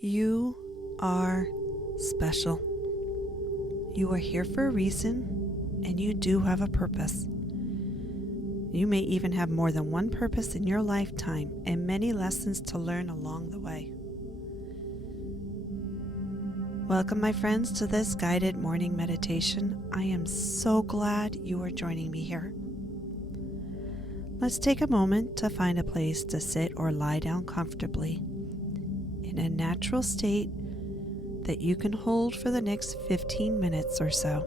You are special. You are here for a reason, and you do have a purpose. You may even have more than one purpose in your lifetime and many lessons to learn along the way. Welcome, my friends, to this guided morning meditation. I am so glad you are joining me here. Let's take a moment to find a place to sit or lie down comfortably in a natural state that you can hold for the next 15 minutes or so.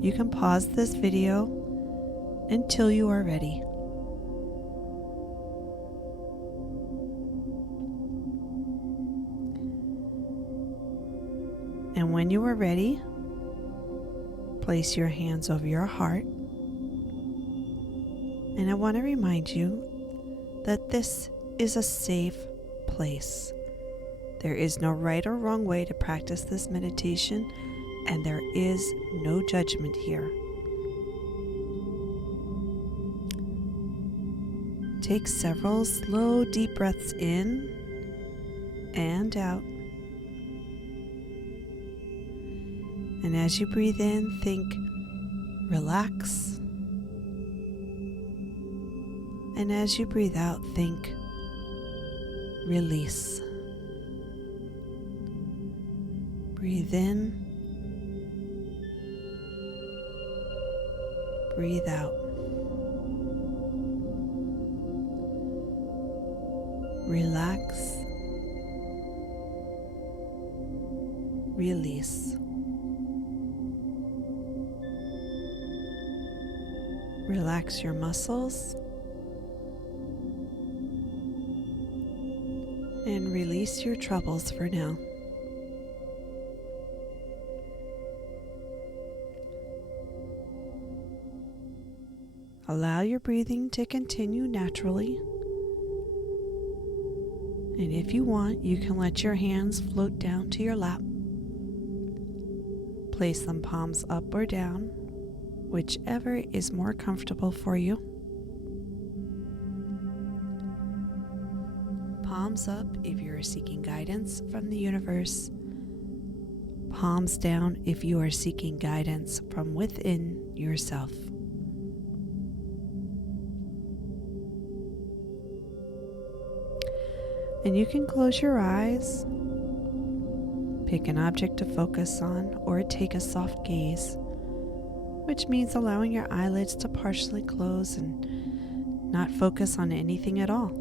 You can pause this video until you are ready. And when you are ready, place your hands over your heart. And I want to remind you that this is a safe place. There is no right or wrong way to practice this meditation, and there is no judgment here. Take several slow, deep breaths in and out. And as you breathe in, think relax. And as you breathe out, think release. Breathe in. Breathe out. Relax. Release. Relax your muscles and release your troubles for now. Allow your breathing to continue naturally. And if you want, you can let your hands float down to your lap. Place them palms up or down, whichever is more comfortable for you. Palms up if you are seeking guidance from the universe. Palms down if you are seeking guidance from within yourself. And you can close your eyes, pick an object to focus on, or take a soft gaze, which means allowing your eyelids to partially close and not focus on anything at all.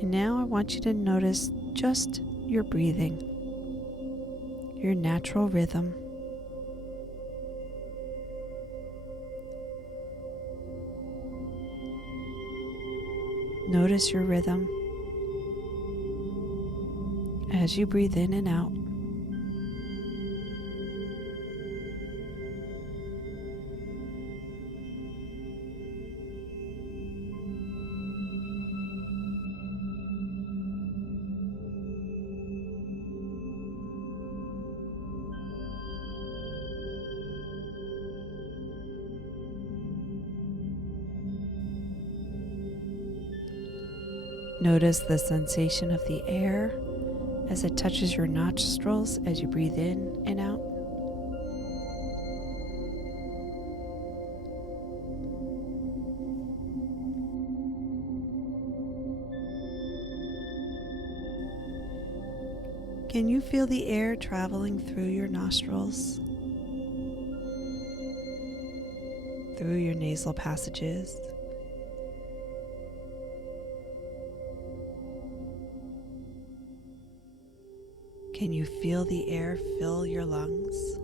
And now I want you to notice just your breathing, your natural rhythm. Notice your rhythm as you breathe in and out. Notice the sensation of the air as it touches your nostrils as you breathe in and out. Can you feel the air traveling through your nostrils, through your nasal passages? Can you feel the air fill your lungs?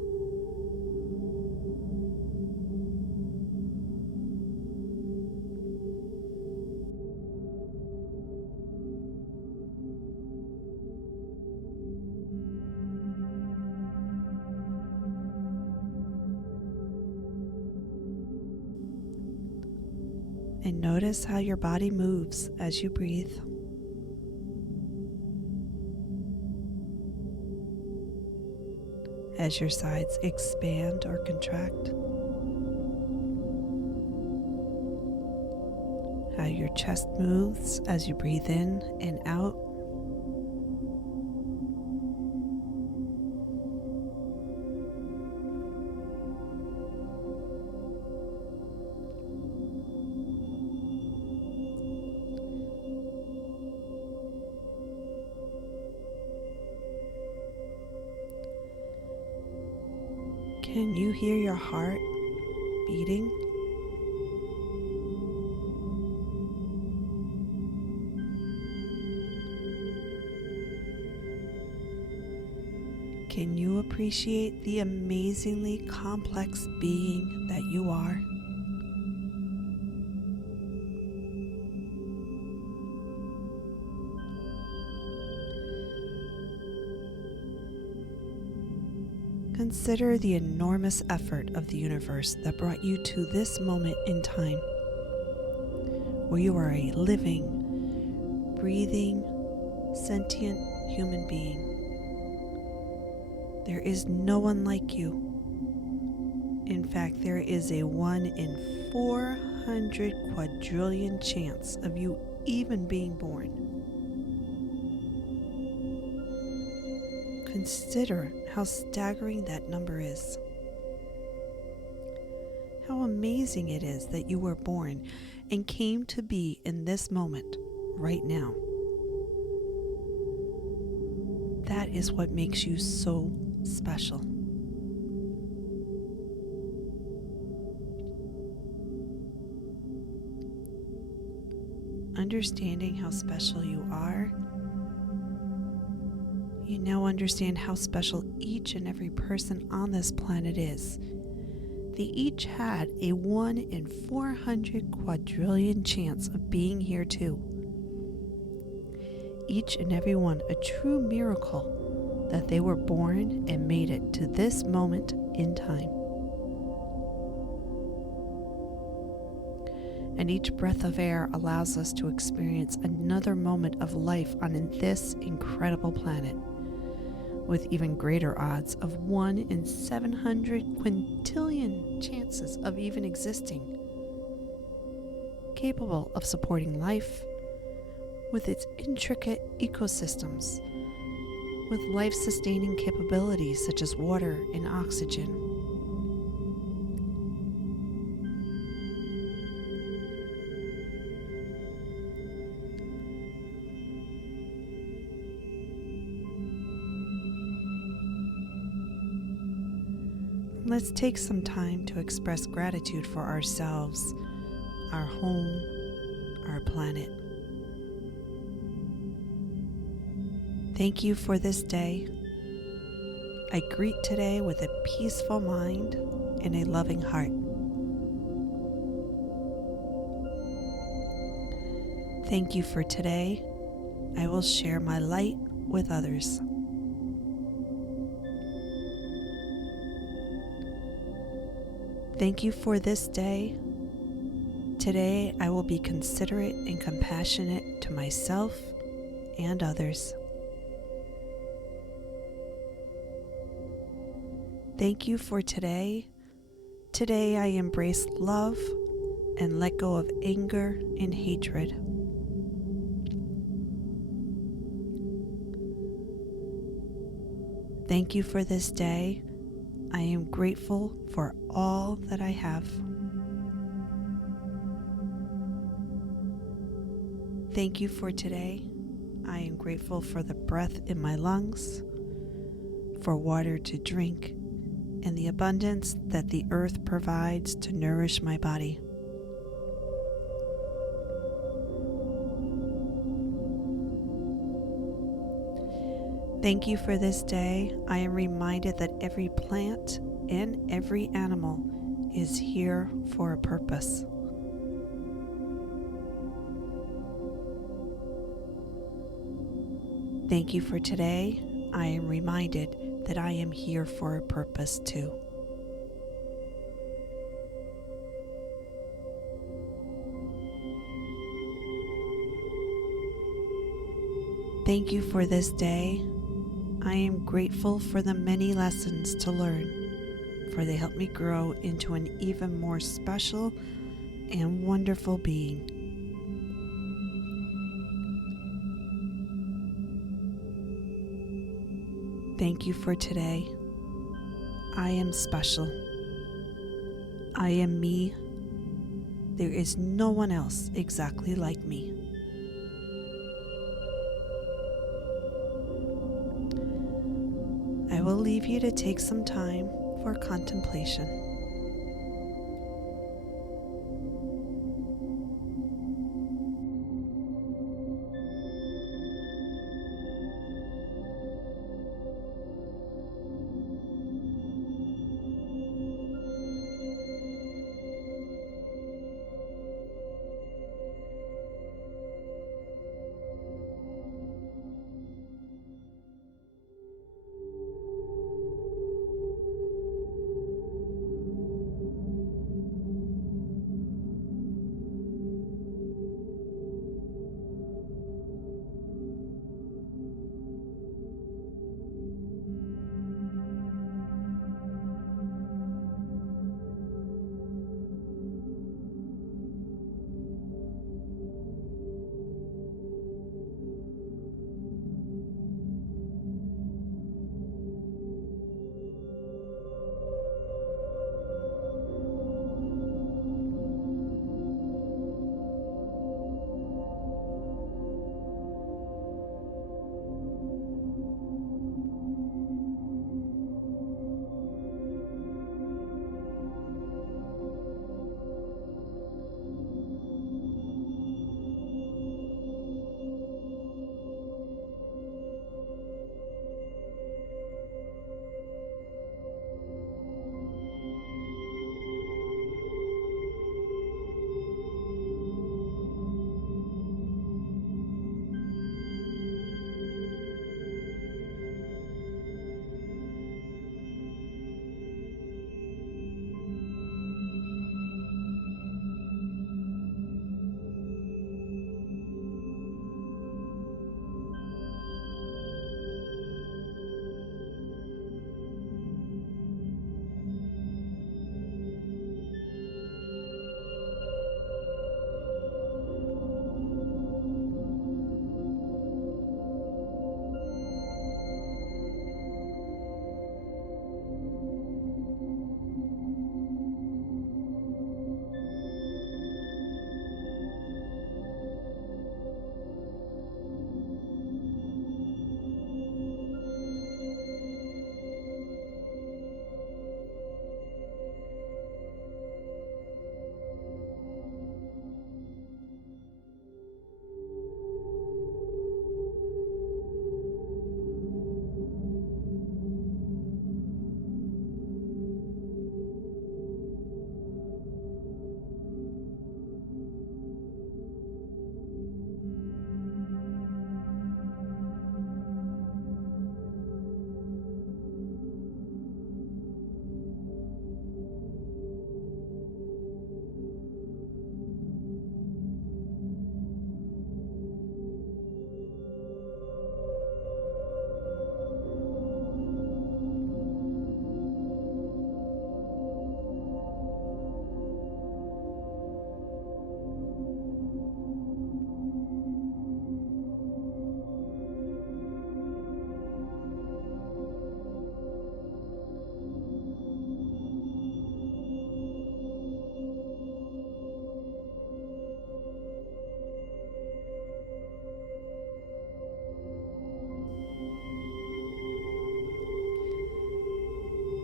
And notice how your body moves as you breathe. As your sides expand or contract. how your chest moves as you breathe in and out. Can you hear your heart beating? Can you appreciate the amazingly complex being that you are? Consider the enormous effort of the universe that brought you to this moment in time, where you are a living, breathing, sentient human being. There is no one like you. In fact, there is a 1 in 400 quadrillion chance of you even being born. Consider how staggering that number is. How amazing it is that you were born and came to be in this moment, right now. That is what makes you so special. Understanding how special you are, you now understand how special each and every person on this planet is. They each had a 1 in 400 quadrillion chance of being here too. Each and every one a true miracle that they were born and made it to this moment in time. And each breath of air allows us to experience another moment of life on this incredible planet, with even greater odds of 1 in 700 quintillion chances of even existing, capable of supporting life with its intricate ecosystems, with life-sustaining capabilities such as water and oxygen. Let's take some time to express gratitude for ourselves, our home, our planet. Thank you for this day. I greet today with a peaceful mind and a loving heart. Thank you for today. I will share my light with others. Thank you for this day. Today I will be considerate and compassionate to myself and others. Thank you for today. Today I embrace love and let go of anger and hatred. Thank you for this day. I am grateful for all that I have. Thank you for today. I am grateful for the breath in my lungs, for water to drink, and the abundance that the earth provides to nourish my body. Thank you for this day. I am reminded that every plant and every animal is here for a purpose. Thank you for today. I am reminded that I am here for a purpose too. Thank you for this day. I am grateful for the many lessons to learn, for they help me grow into an even more special and wonderful being. Thank you for today. I am special. I am me. There is no one else exactly like me. I will leave you to take some time for contemplation.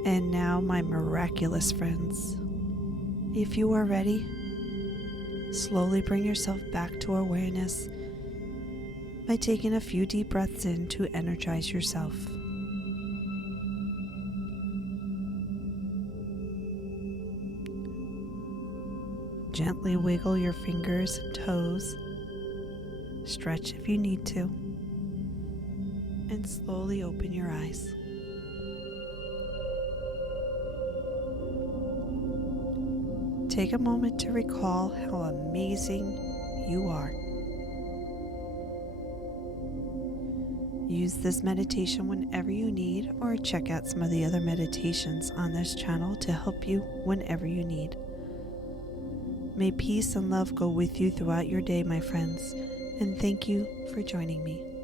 And now, my miraculous friends, if you are ready, slowly bring yourself back to awareness by taking a few deep breaths in to energize yourself. Gently wiggle your fingers and toes, stretch if you need to, and slowly open your eyes. Take a moment to recall how amazing you are. Use this meditation whenever you need, or check out some of the other meditations on this channel to help you whenever you need. May peace and love go with you throughout your day, my friends, and thank you for joining me.